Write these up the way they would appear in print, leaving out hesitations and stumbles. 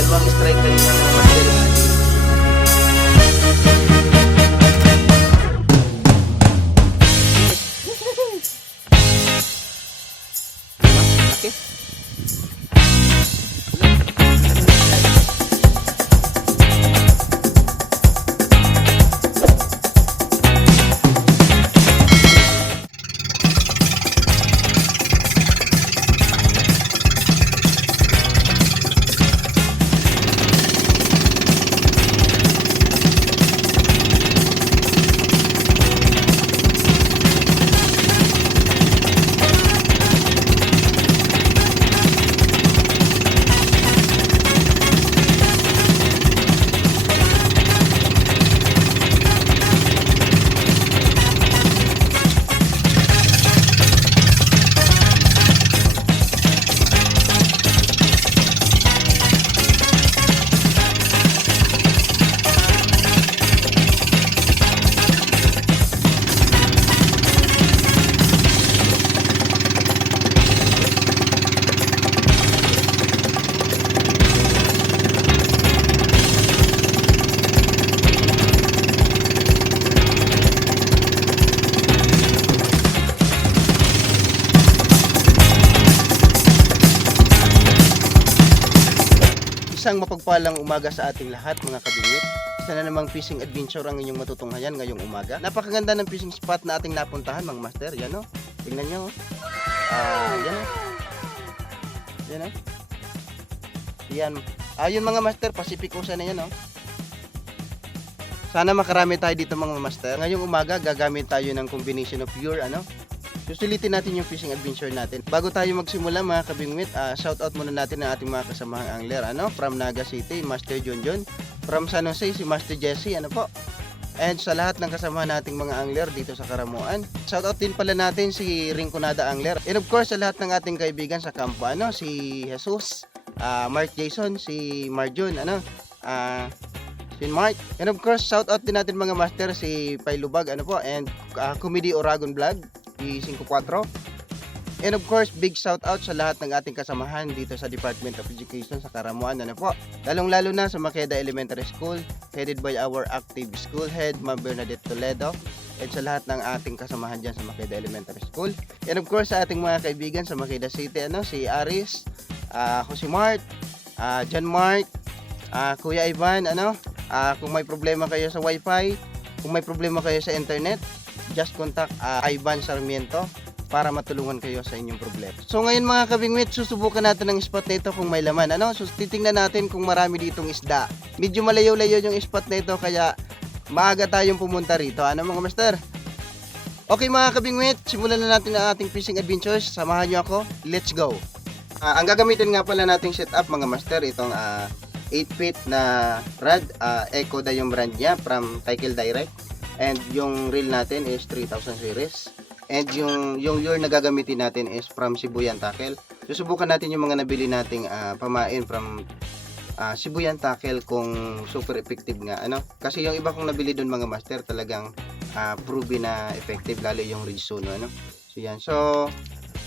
Dalawang strike kanina mga master. Okay. Isang mapagpalang umaga sa ating lahat mga kabingwit. Isa na namang fishing adventure ang inyong matutunghayan ngayong umaga. Napakaganda ng fishing spot na ating napuntahan mga master. Yan o. Tingnan nyo. Yan o. Yan o. Yan. Yun mga master. Pacific Ocean na yan o. Sana makarami tayo dito mga master. Ngayong umaga gagamit tayo ng combination of pure susulitin natin yung fishing adventure natin. Bago tayo magsimula mga kabingwit, shout out muna natin ang ating mga kasamahang angler. From Naga City, Master John. From San Jose, si Master Jesse. And sa lahat ng kasama nating mga angler dito sa Karamuan. Shout out din pala natin si Rinconada Angler. And of course, sa lahat ng ating kaibigan sa kampo, si Jesus, Mark Jason, si Marjon, si Mark. And of course, shout out din natin mga master si Pailubag, and Comedy Oragon Vlog, si 54. And of course, big shout out sa lahat ng ating kasamahan dito sa Department of Education sa Karamuan, lalong-lalo na sa Maqueda Elementary School, headed by our active school head, Ma'am Bernadette Toledo, and sa lahat ng ating kasamahan dyan sa Maqueda Elementary School. And of course, sa ating mga kaibigan sa Maqueda City, si Aris, ako si Mark, John Mark, Kuya Ivan, kung may problema kayo sa wifi, kung may problema kayo sa internet, just contact Ivan Sarmiento para matulungan kayo sa inyong problema. So ngayon mga kabingwit, susubukan natin ang spot na ito kung may laman. So titingnan natin kung marami ditong isda. Medyo malayo-layo yung spot na ito kaya maaga tayong pumunta rito. Mga master? Okay mga kabingwit, simulan na natin ang ating fishing adventures. Samahan nyo ako. Let's go! Ang gagamitin nga pala nating setup mga master, itong 8 feet na rod. Echo da yung brand niya from Tackle Direct. And yung reel natin is 3000 series. And yung lure na gagamitin natin is from Sibuyan Tackle. Susubukan natin yung mga nabili nating pamain from Sibuyan Tackle kung super effective nga. Kasi yung iba kong nabili doon mga master talagang proven na effective, lalo yung Ridzuno. So yan. So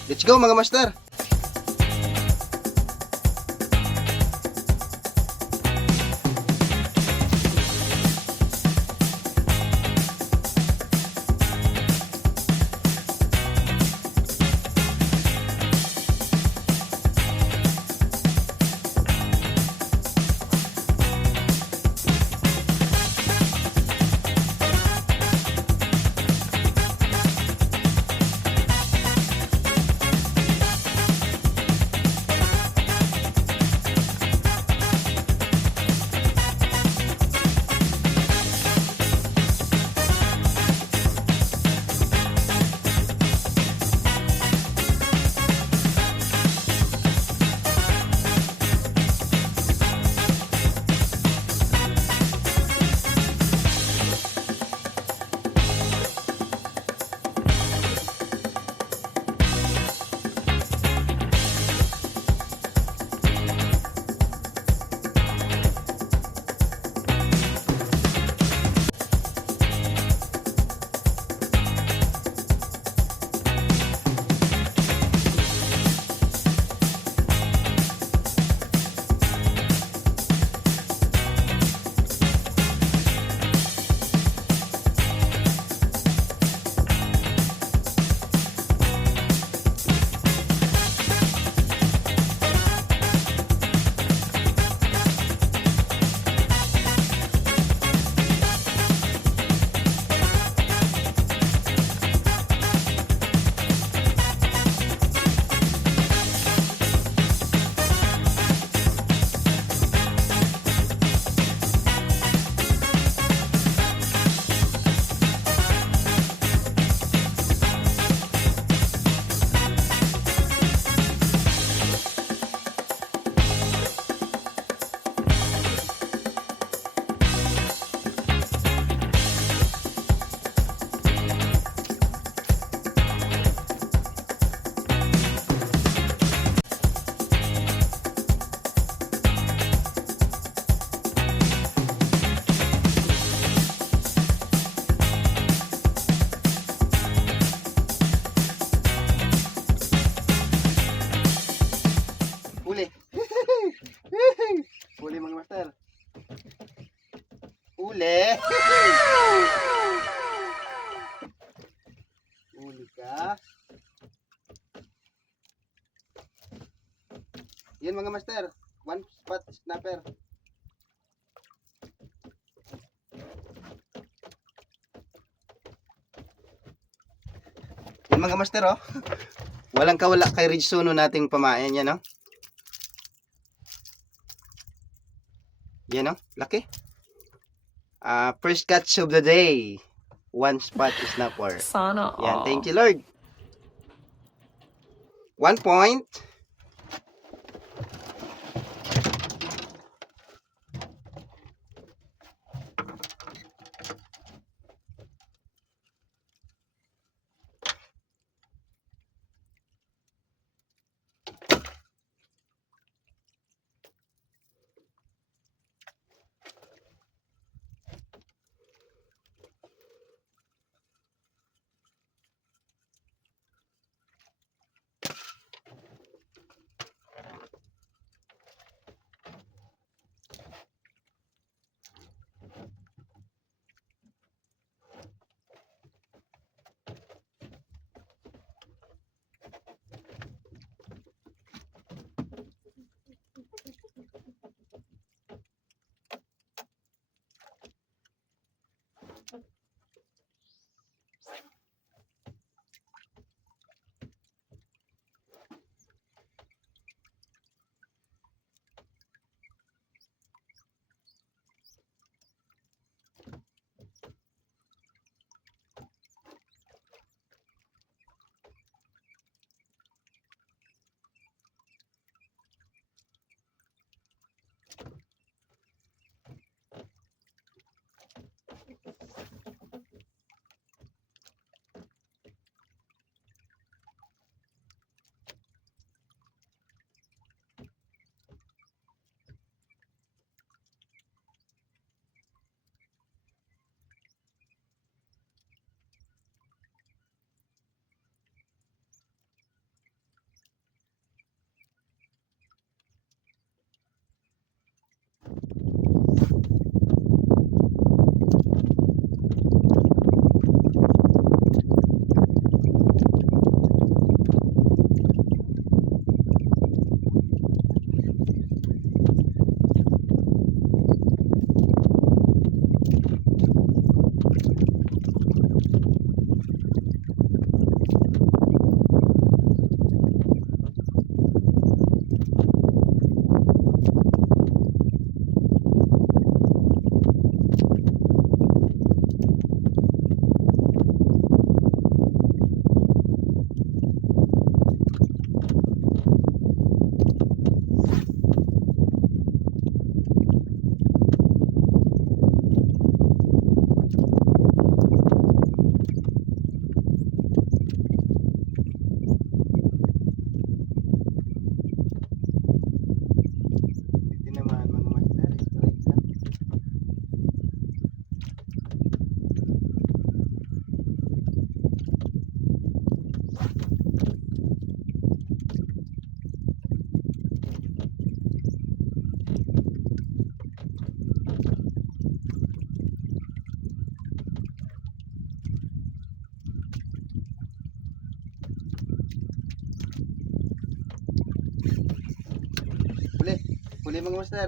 let's go mga master. Huli. Huli ka. Yun mga master, one spot snapper. Yun mga master oh. Walang kawala kay Ridzuno nating pamain yan oh. Yan oh, laki. First catch of the day. One spot snapper. Sana all. Yan, thank you Lord. 1 point. Huli mga master.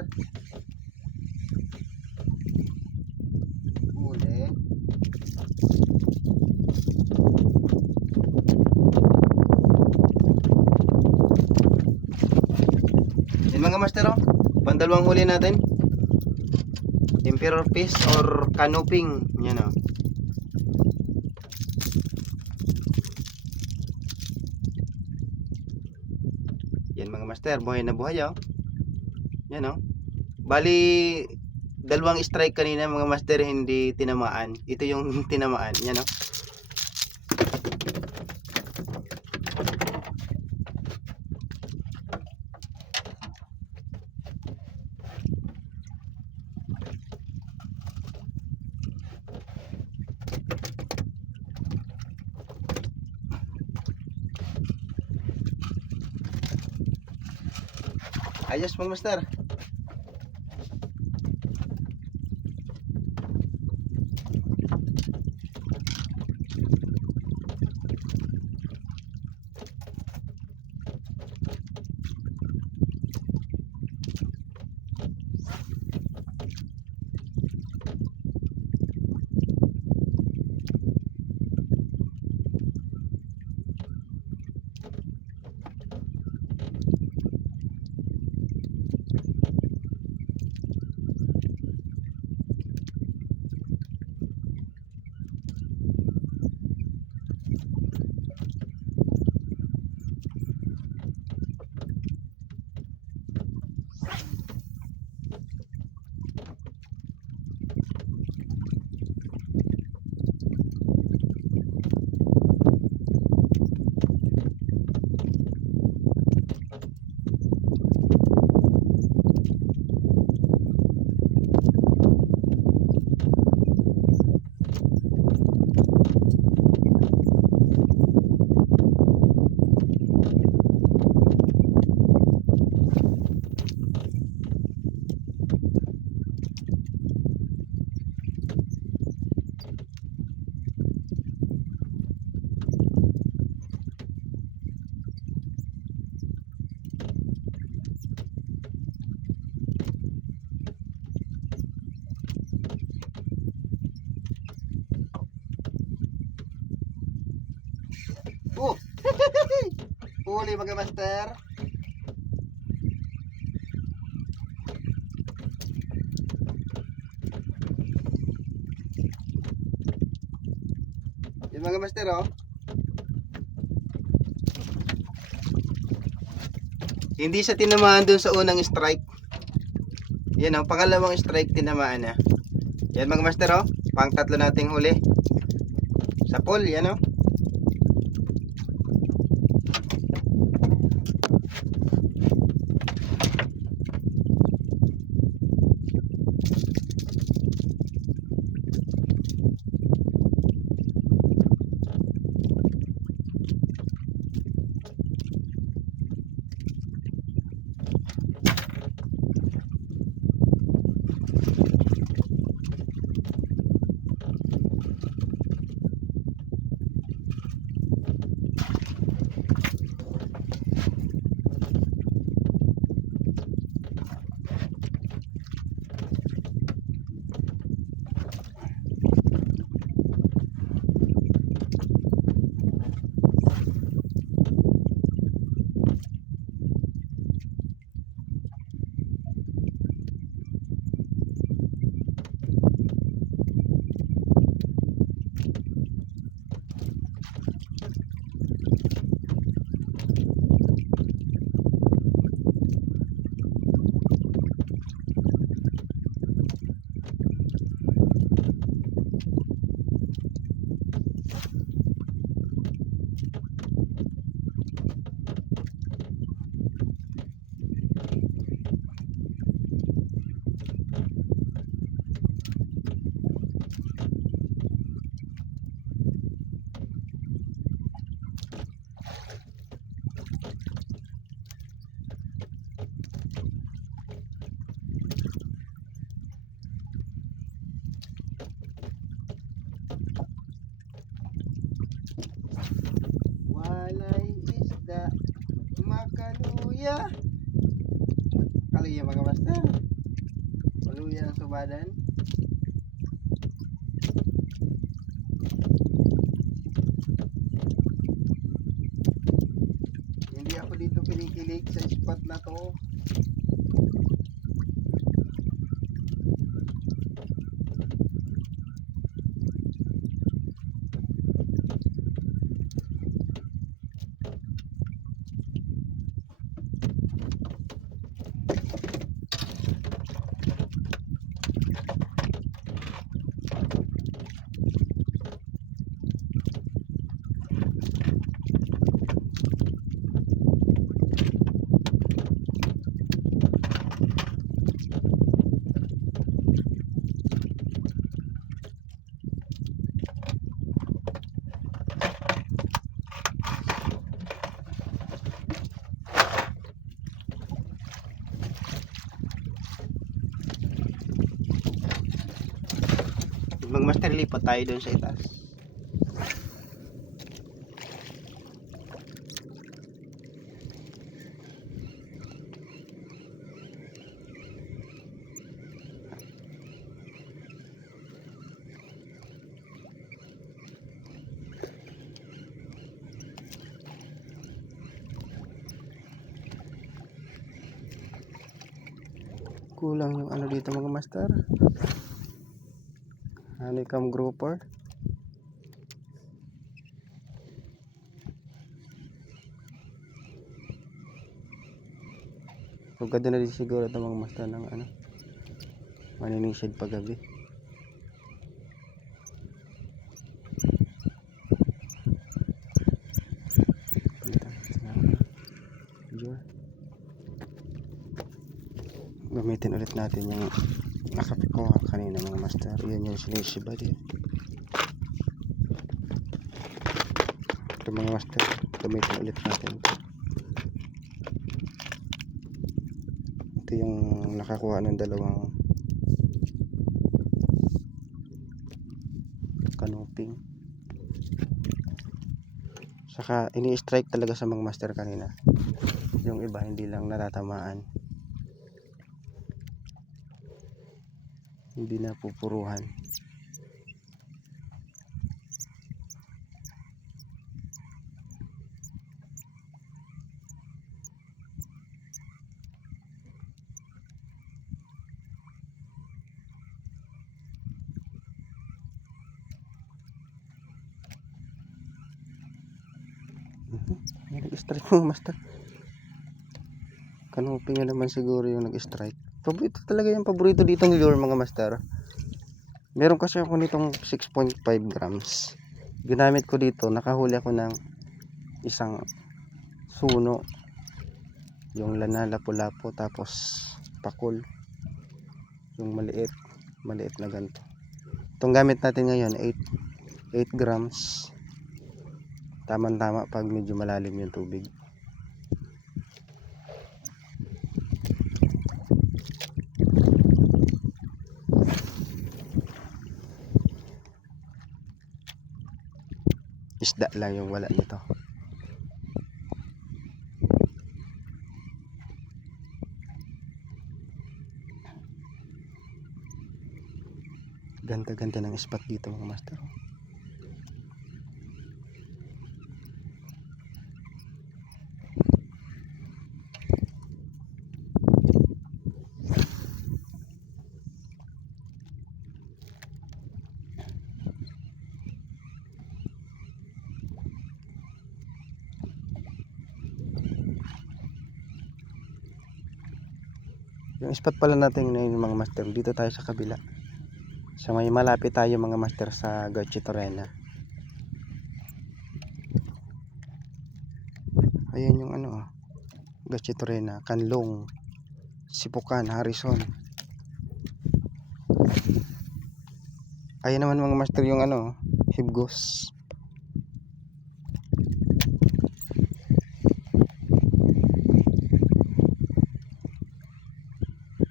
Huli. Yan mga master oh. Pandalawang huli natin. Emperor fish or canoping. Yan oh. Yan mga master, buhay na buhay oh. Yan oh. Bali dalawang strike kanina mga master, hindi tinamaan. Ito yung tinamaan. Yan oh. Ayos mga master. huli mga master. Yun mga master oh. Hindi siya tinamaan dun sa unang strike. Yan oh, pangalawang strike tinamaan na. Yan mga master oh, pang tatlo nating huli. Sa pool, yan oh. Walay isda makaluya. Kaluya mga master. Kaluya ng subadan. Hindi ako dito kinikilig sa spot na to. Mag-master lipat tayo doon sa itaas. Kulang yung ano dito mga master. Honeycomb grouper. Pagkado na din siguro ito mga master ng ano, manining shade paggabi. Gamitin ulit natin yung nakapikuha kanina mga master. Yan yung sinisiba din. Ito mga master, gamitin ulit natin ito. Ito yung nakakuha ng dalawang kanuping. Saka ini-strike talaga sa mga master kanina. Yung iba hindi lang natatamaan. Hindi na pupuruhan. Nag-strike mga master. Kanuping nga naman siguro yung nag-strike. Paborito talaga yung paborito dito ng lure mga master. Meron kasi ako nitong 6.5 grams. Ginamit ko dito, nakahuli ako ng isang suno. Yung lana lapu-lapu tapos pakul. Yung maliit na ganito. Itong gamit natin ngayon 8 grams. Tama-tama pag medyo malalim yung tubig. Isda lang yung wala nito. Ganda-ganda ng spot dito mga master. Yung spot pala natin ngayon mga master, dito tayo sa kabila. So may malapit tayo mga master sa Garchitorena. Ayan yung ano, Garchitorena, Kanlong, Sipukan, Harrison. Ayan naman mga master yung ano, Hibgos.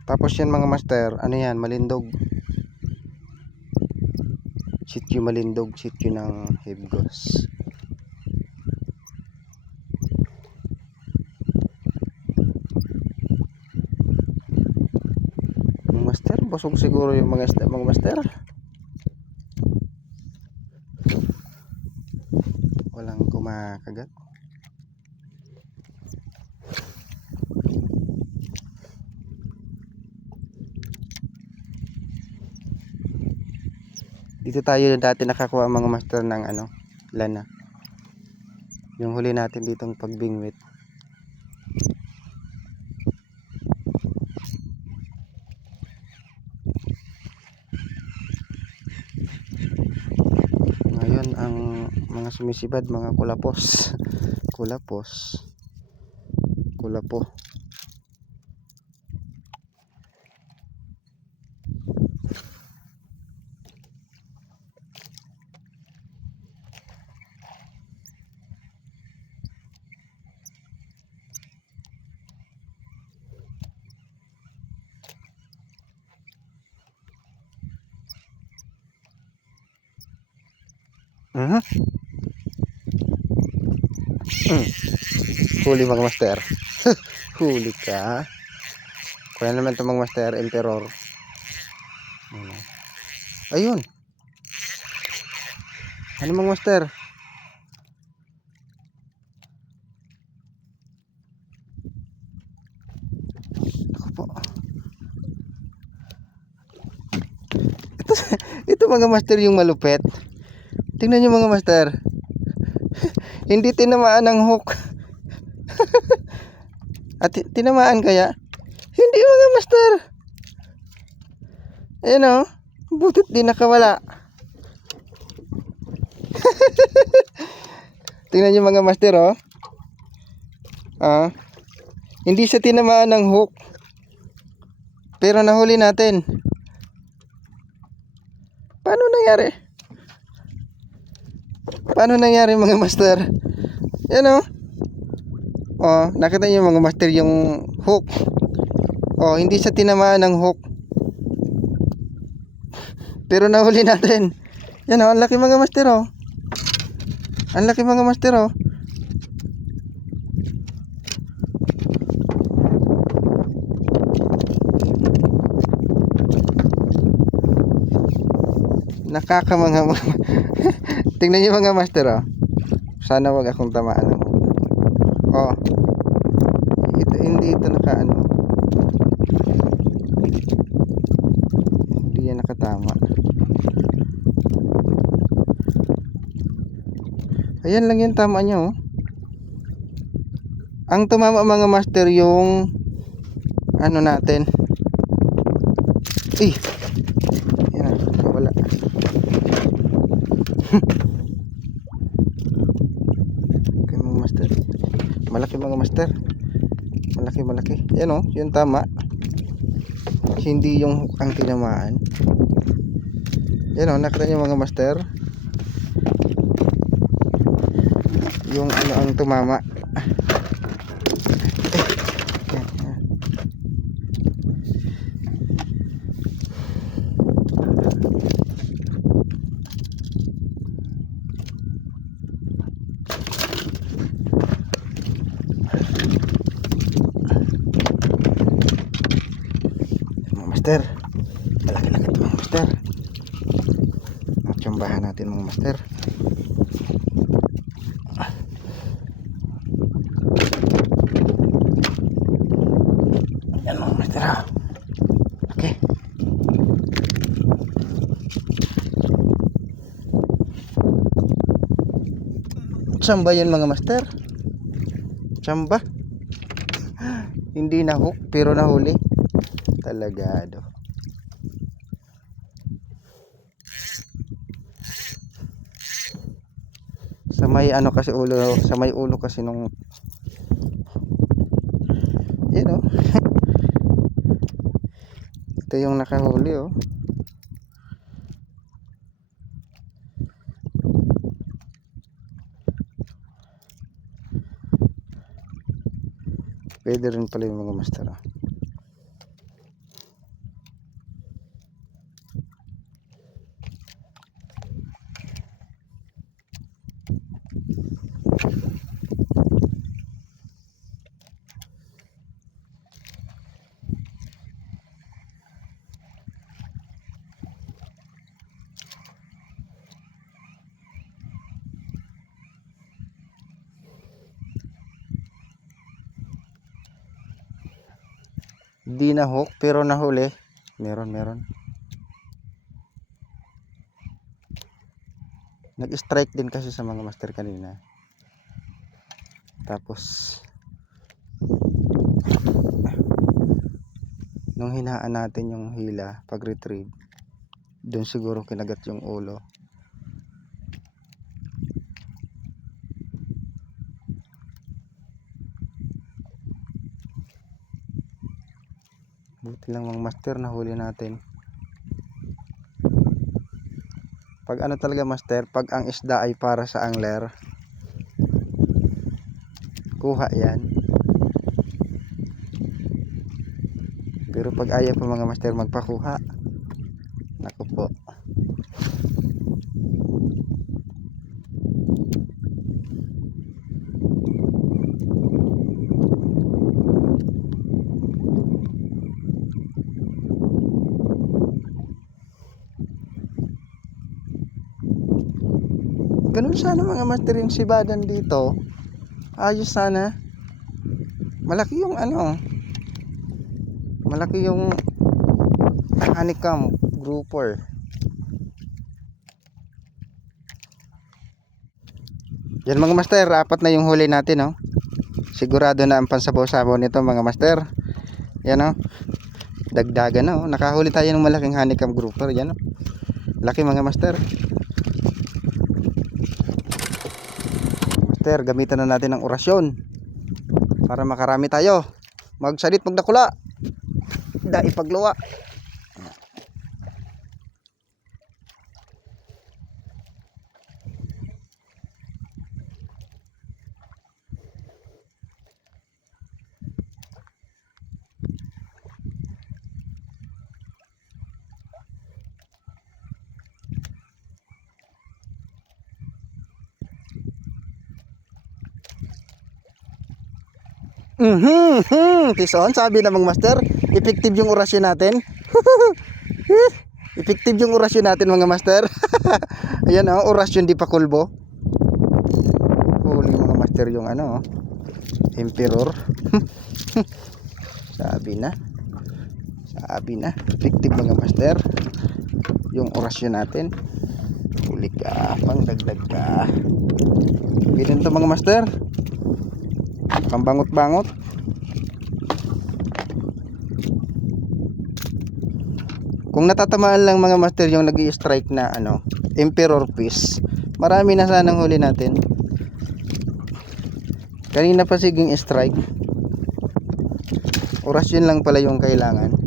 Tapos yan mga master, ano yan, Malindog. Sityo Malindog, sityo ng Hibgos. Mga master, busog siguro yung mga isda mga master. Walang kumakagat. Dito tayo dati nakakuha mga master ng ano, lana. Yung huli natin ditong pagbingwit. Ngayon ang mga sumisibad, mga kulapos. Kulapo. Huli mga master. Huli ka. Kuya naman ito mga master, Emperor. Ayun. Ano mga master? Ako po. Ito mga master yung malupet. Tingnan nyo mga master. Hindi tinamaan ng hook. At tinamaan kaya? Hindi mga master. Ayan o. Butit din nakawala. Tingnan nyo mga master o. Hindi siya tinamaan ng hook. Pero nahuli natin. Paano nangyari mga master? Yan o. Nakita nyo mga master yung hook. Hindi siya tinamaan ng hook. Pero nahuli natin. Yan o, ang laki mga master o. Ang laki mga master o. Nakakamanga. Tingnan niyo mga master oh. Sana wag akong tamaan ng hook. Hindi ito nakaano. Hindi yan nakatama. Ayan lang yung tama niya oh. Ang tumama mga master yung ano natin. Eh, yan na, wala. Okay mga master. Malaki mga master. Malaki. Yan o, yung tama. Hindi yung hook ang tinamaan. Yan o, nakita nyo mga master. Yung ano ang tumama. Mga master, malaki-laki ito mga master. Matsambahan natin mga master. Yan mga master ha. Okay. Tsamba yan mga master. Tsamba. Hindi na hook pero nahuli. Talagado. Sa may ano kasi ulo, sa may ulo kasi nung yan oh. Ito yung nakahuli oh. Pwede rin pala yung mga master oh. Di na hook pero nahuli. Meron. Nag-strike din kasi sa mga master kanina. Tapos nung hinaan natin yung hila pag retrieve, doon siguro kinagat yung ulo. Buti lang mga master nahuli natin. Pag ano talaga master, pag ang isda ay para sa angler, kuha yan. Pero pag ayaw pa mga master magpakuha, naku po. Ganun sana mga master yung sibadan dito. Ayos sana. Malaki yung ano. Malaki yung honeycomb grouper. Yan mga master, apat na yung huli natin oh. Sigurado na ang pansabaw-sabaw nito mga master. Yan oh. Dagdagan na oh. Nakahuli tayo ng malaking honeycomb grouper. Yan oh. Laki mga master. Master, gamitan na natin ng orasyon para makarami tayo. Magsalit magdakula. Da ipagluwa. Tison, sabi na mga master, effective yung orasyon natin. Effective yung orasyon natin mga master. Ayan oh, orasyon di pa kulbo. Huli mga master yung ano oh, emperor. Sabi na, effective mga master yung orasyon natin. Huli ka, pang dagdag ka. Ganun to mga master. Mukhang bangot-bangot. Kung natatamaan lang mga master yung nag-i-strike na emperor fish, marami na sanang huli natin. Kanina pa siging strike. Orasyon lang pala yung kailangan.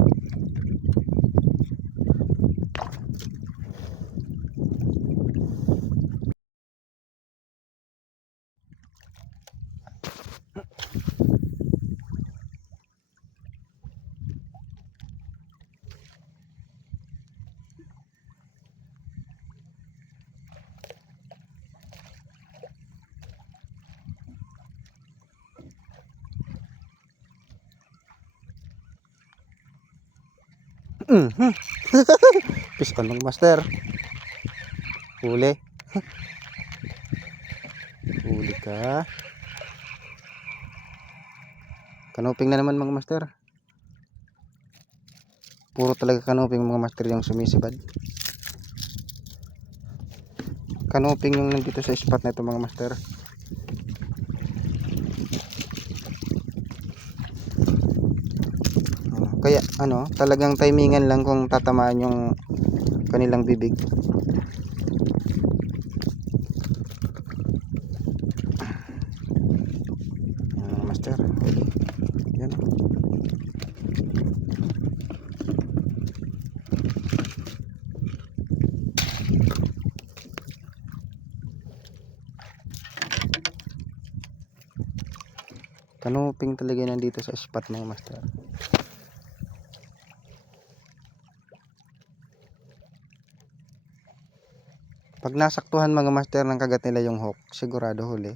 Fish on mga master. Huli. Huli ka. Kanuping na naman mga master. Puro talaga kanuping mga master yung sumisibad. Kanuping yung nandito sa spot na ito mga master. Kaya talagang timingan lang kung tatamaan yung kanilang bibig. Master. Yan. Kanuping talaga nandito sa spot mga master. Pag nasaktuhan mga master ng kagat nila yung hook, sigurado huli.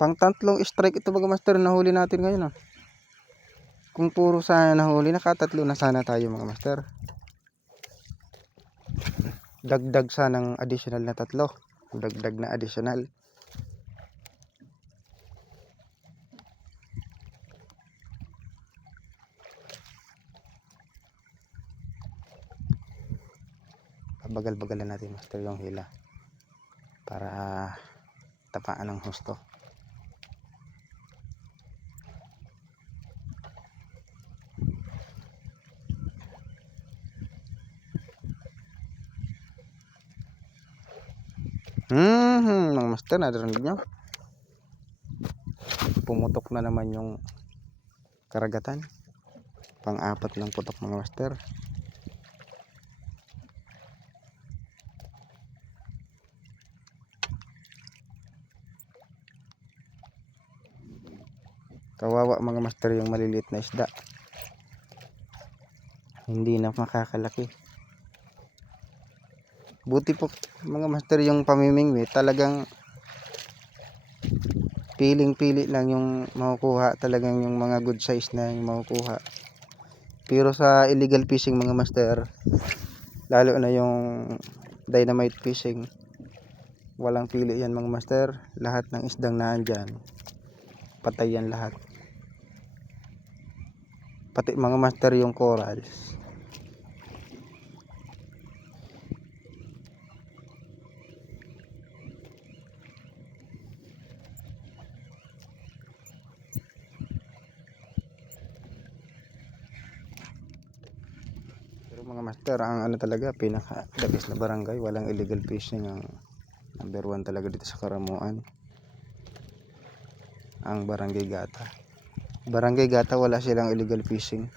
Pang tatlong strike ito mga master na huli natin ngayon. Kung puro sana nahuli, nakatatlo na sana tayo mga master. Dagdag sanang additional na tatlo. Dagdag na additional. Bagal-bagalan natin master yung hila para tapaan ng husto. Mga master, narinig nyo? Pumutok na naman yung karagatan. Pang-apat ng putok mga master. Kawawa mga master yung maliliit na isda. Hindi na makakalaki. Buti po mga master yung pamimingwi, talagang piling-pili lang yung makukuha, talagang yung mga good size na yung makukuha. Pero sa illegal fishing mga master, lalo na yung dynamite fishing, walang pili yan mga master. Lahat ng isdang naandyan, patay yan lahat. Pati mga master yung corals. Mga master, ang talaga pinaka the best na barangay, walang illegal fishing. Ang number 1 talaga dito sa Karamuan, ang Barangay Gata. Barangay Gata, wala silang illegal fishing.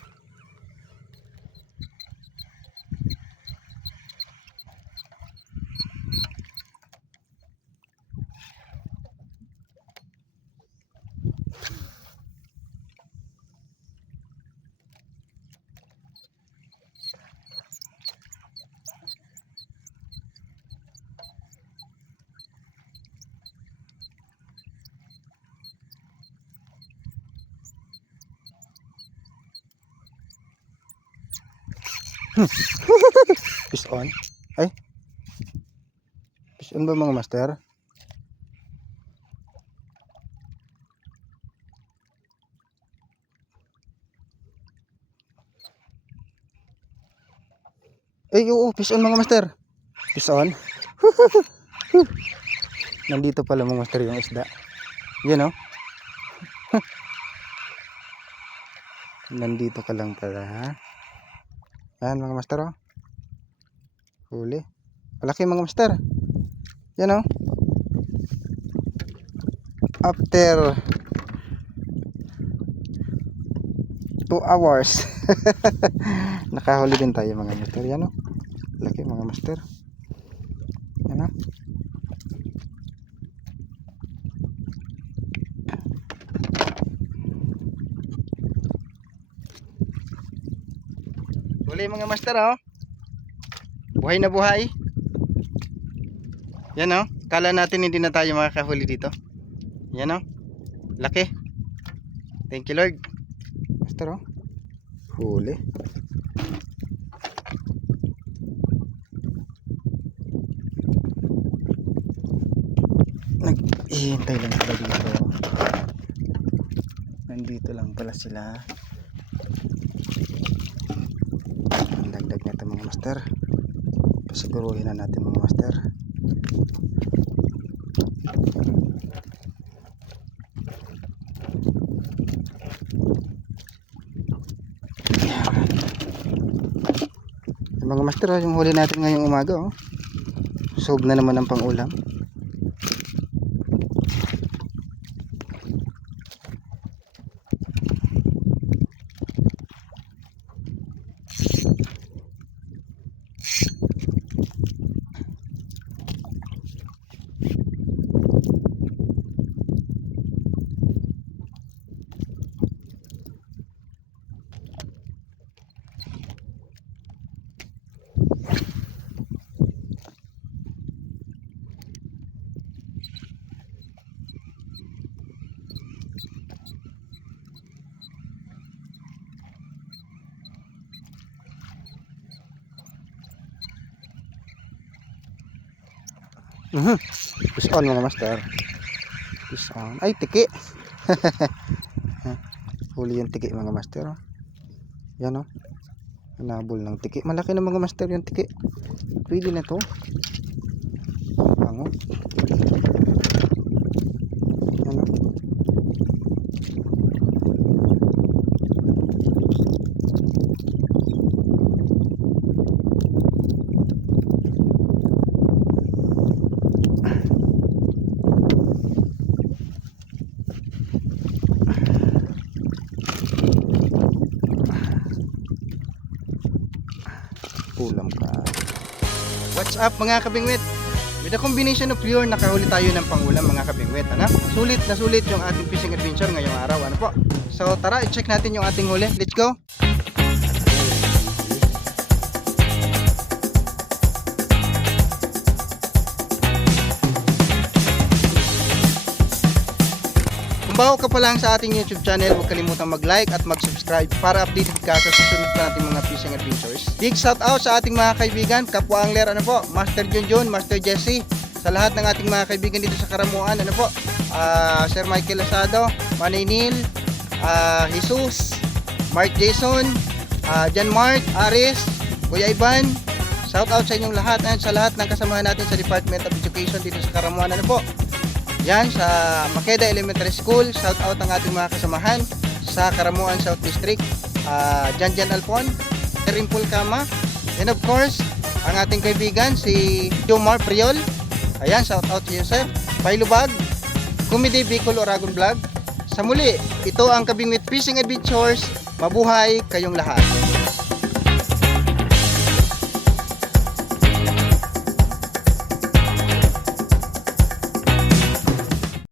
Fish on. Ay, fish on ba mga master? Ay, oo, fish on mga master. Fish on. Nandito pala mga master yung isda. Yan oh. Nandito ka lang pala ha. Yan mga master oh. Huli. Malaki mga master. Yan oh. After 2 hours nakahuli din tayo mga master. Yan oh. Laki mga master. Yan oh. Huli mga master oh. Buhay na buhay. Yan oh. Kala natin hindi na tayo makakahuli dito. Yan oh. Laki. Thank you Lord. Master oh. Huli. Naghihintay lang sila dito. Nandito lang pala sila. Ang dagdag nito mga master. Pasiguruhin na natin mga master. Yung mga master, yung huli natin ngayong umaga oh. Sob na naman ang pang-ulam. Fish on mga master. Fish on. Ay, tiki. Huli yung tiki mga master. Yan o. Hanabol ng tiki. Malaki na mga master yung tiki. Pwede na to. Bango. Yan o. Ulam ka. What's up mga kabingwit? With a combination of lure, nakahuli tayo ng pangulam mga kabingwit. Ano? Sulit na sulit yung ating fishing adventure ngayong araw. Ano po? So tara, i-check natin yung ating huli. Let's go! Kung bago ka pa lang sa ating YouTube channel, huwag kalimutang mag-like at mag-subscribe para updated ka sa susunod pa nating mga fishing adventures. Big shout out sa ating mga kaibigan, kapwa angler, ano po, Master Junjun, Master Jesse, sa lahat ng ating mga kaibigan dito sa Karamuan, ano po, Sir Michael Lasado, Manay Neil, Jesus, Mark Jason, John Mark, Aris, Kuya Ivan, shout out sa inyong lahat at sa lahat ng kasamahan natin sa Department of Education dito sa Karamuan, ano po. Yan sa Makeda Elementary School, shout out ang ating mga kasamahan sa Karamuan South District, Jan Alpon, Terimpul Kama, and of course ang ating kaibigan si Jomar Priol. Ayan, shout out sa iyo sir. Pailubag, Comedy Bicol Oragon Vlog. Sa muli, ito ang Kabingwit Fishing Adventures. Mabuhay kayong lahat.